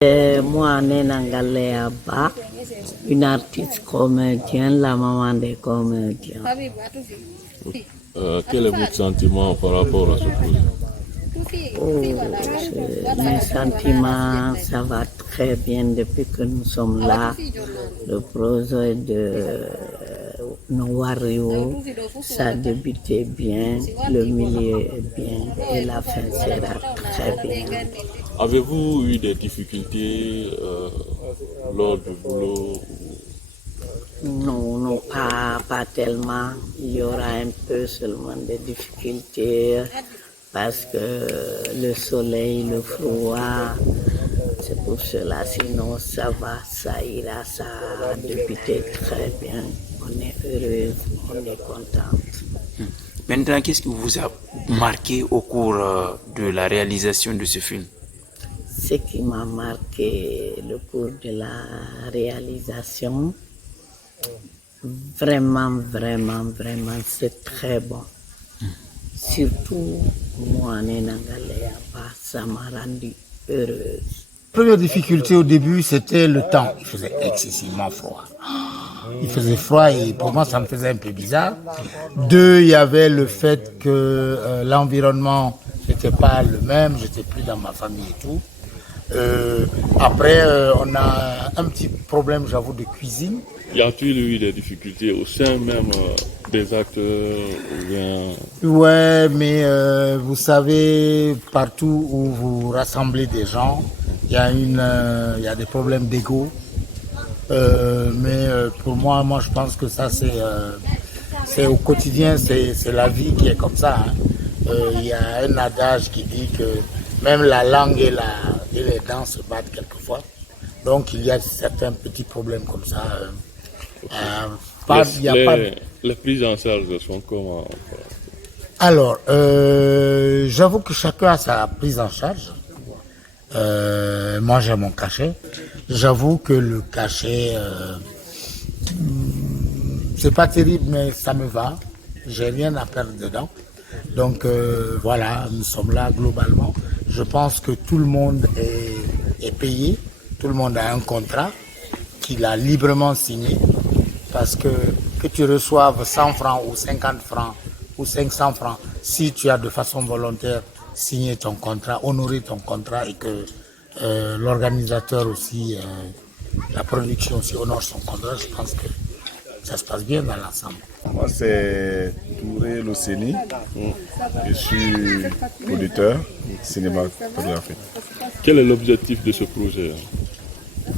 Moi, Nena Galea Ba, une artiste comédienne, la maman des comédiens. Quel est votre sentiment par rapport à ce projet? Mes sentiments, ça va très bien depuis que nous sommes là. Le projet de Nowario, ça a débuté bien, le milieu est bien et la fin sera très bien. Avez-vous eu des difficultés lors du boulot? Non, pas tellement. Il y aura un peu seulement des difficultés parce que le soleil, le froid, c'est pour cela. Sinon, ça va, ça ira, ça a débuté très bien. On est heureuse, on est contente. Maintenant, qu'est-ce qui vous a marqué au cours de la réalisation de ce film? Ce qui m'a marqué le cours de la réalisation, vraiment, c'est très bon. Surtout, moi, ça m'a rendu heureuse. Première difficulté au début, c'était le temps. Il faisait excessivement froid. Il faisait froid et pour moi, ça me faisait un peu bizarre. Deux, il y avait le fait que l'environnement n'était pas le même. J'étais plus dans ma famille et tout. Après, on a un petit problème, j'avoue, de cuisine. Y a-t-il eu des difficultés au sein même des acteurs ou bien... Ouais, mais vous savez, partout où vous rassemblez des gens, il y a des problèmes d'ego. Mais pour moi, je pense que ça, c'est au quotidien, c'est la vie qui est comme ça. Il y a un adage qui dit que même la langue et les dents se battent quelquefois. Donc, il y a certains petits problèmes comme ça. Les prises en charge sont comment? Alors, j'avoue que chacun a sa prise en charge. Moi, j'ai mon cachet. J'avoue que le cachet, c'est pas terrible, mais ça me va. J'ai rien à perdre dedans. Donc voilà, nous sommes là globalement. Je pense que tout le monde est payé. Tout le monde a un contrat qu'il a librement signé. Parce que tu reçoives 100 francs ou 50 francs ou 500 francs, si tu as de façon volontaire signé ton contrat, honoré ton contrat et que l'organisateur aussi, la production aussi honore son contrat, je pense que ça se passe bien dans l'ensemble. Moi, c'est Touré Loceni. Je suis producteur cinématographique. Quel est l'objectif de ce projet?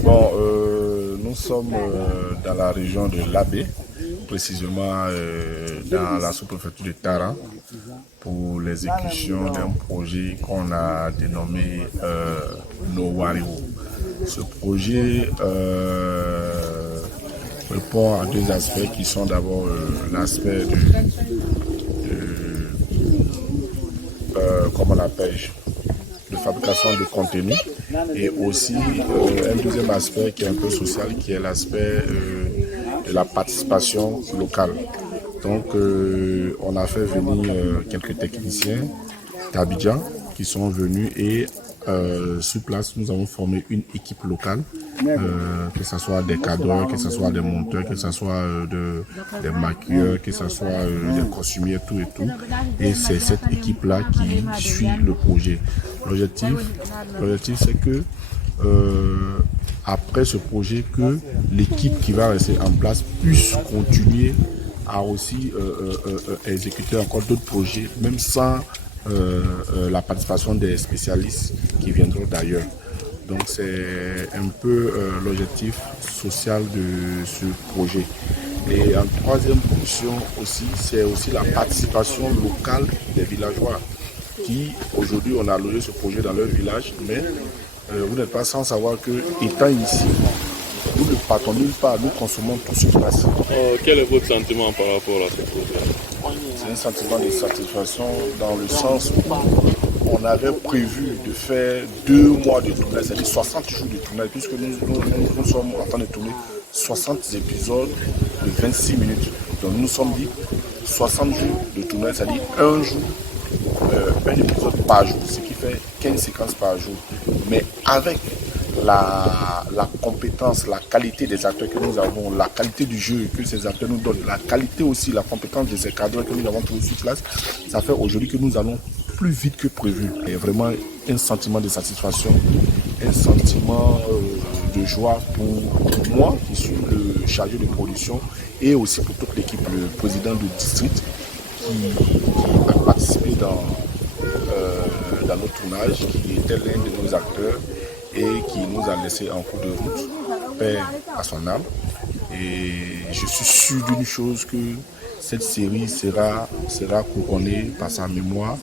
Bon, nous sommes dans la région de l'Abbé, précisément dans la sous-préfecture de Tara, pour l'exécution d'un projet qu'on a dénommé Nowario. Ce projet répond à deux aspects qui sont d'abord l'aspect comment on appelle, de fabrication de contenu et aussi un deuxième aspect qui est un peu social, qui est l'aspect de la participation locale. Donc on a fait venir quelques techniciens d'Abidjan qui sont venus et sur place nous avons formé une équipe locale, que ce soit des cadreurs, que ce soit des monteurs, que ce soit des maquilleurs, que ce soit des costumiers, tout et tout. Et c'est cette équipe-là qui suit le projet. L'objectif c'est que après ce projet, que l'équipe qui va rester en place puisse continuer à aussi exécuter encore d'autres projets, même sans la participation des spécialistes qui viendront d'ailleurs. Donc c'est un peu l'objectif social de ce projet. Et en troisième position aussi, c'est aussi la participation locale des villageois qui aujourd'hui on a logé ce projet dans leur village, mais vous n'êtes pas sans savoir que étant ici, nous ne partons nulle part, nous consommons tout ce qui passe. Quel est votre sentiment par rapport à ce projet? C'est un sentiment de satisfaction dans le sens où on avait prévu de faire 2 mois de tournage, c'est-à-dire 60 jours de tournage, puisque nous sommes en train de tourner 60 épisodes de 26 minutes. Donc nous sommes dit 60 jours de tournage, c'est-à-dire un jour, un épisode par jour, ce qui fait 15 séquences par jour. Mais avec la compétence, la qualité des acteurs que nous avons, la qualité du jeu que ces acteurs nous donnent, la qualité aussi, la compétence de ces cadres que nous avons trouvés sur place, ça fait aujourd'hui que nous allons plus vite que prévu. Il y a vraiment un sentiment de satisfaction, un sentiment de joie pour moi qui suis le chargé de production et aussi pour toute l'équipe, le président du district qui a participé dans notre tournage, qui était l'un de nos acteurs et qui nous a laissé en cours de route, paix à son âme. Et je suis sûr d'une chose, que cette série sera couronnée par sa mémoire.